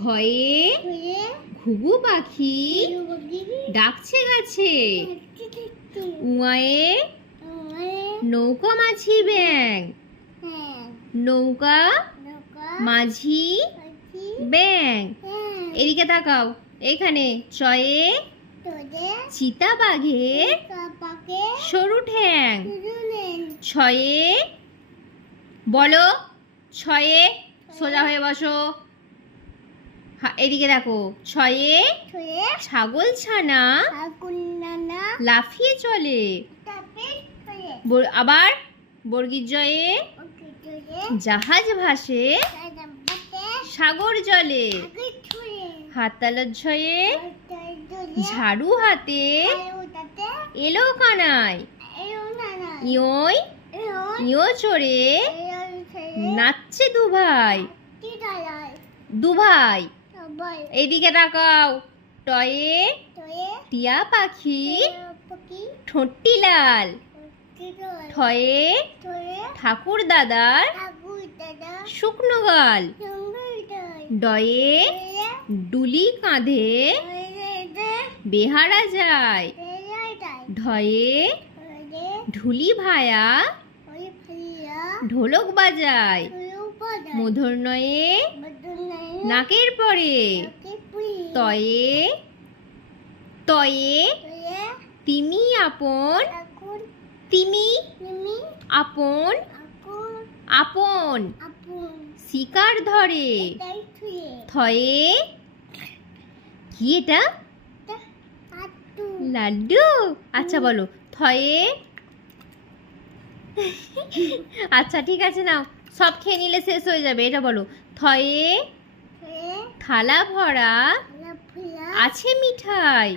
ঘয়ে ঘুঘু পাখি ডাকছে গাছে। উয়ায়ে নৌকা মাঝি ব্যাং, নৌকা মাঝি ব্যাং। এদিকে তাকাও, এখানে চয়ে চিতা বাঘের সরু ঠ্যাং। ছয়ে বলো, ছয়ে সোজা হয়ে বসো। এদিকে দেখো, ছয়ে ছাগল ছানা লাফিয়ে চলে। আবার বর্গীর জয়ে জাহাজ ভাসে সাগর জলে। হাততালুর ঝয়ে ঝাড়ু হাতে এলো কানাই। ইয়োই ইয়ো চড়ে নাচছে দুভাই। দুভাই এইদিকে তাকাও, টয়ে টিয়া পাখি ঠোঁটটি লাল। ঠয়ে ঠাকুর দাদার শুকনো গাল। ডয়ে ডুলি কাঁধে বেহারা যায়। ঢয়ে ঢুলি ভায়া ঢোলক বাজায়। মূর্ধন্যয়ে নাকের পরে। তয়ে তয়ে তিমি আপন, তিমি আপন আপন শিকার ধরে। থয়ে কি এটা? লাড্ডু। আচ্ছা বলো, থয়ে আচ্ছা ঠিক আছে, নাও সব খেয়ে নিলে শেষ হয়ে যাবে। এটা বলো, থয়ে থালা ভরা আছে মিঠাই।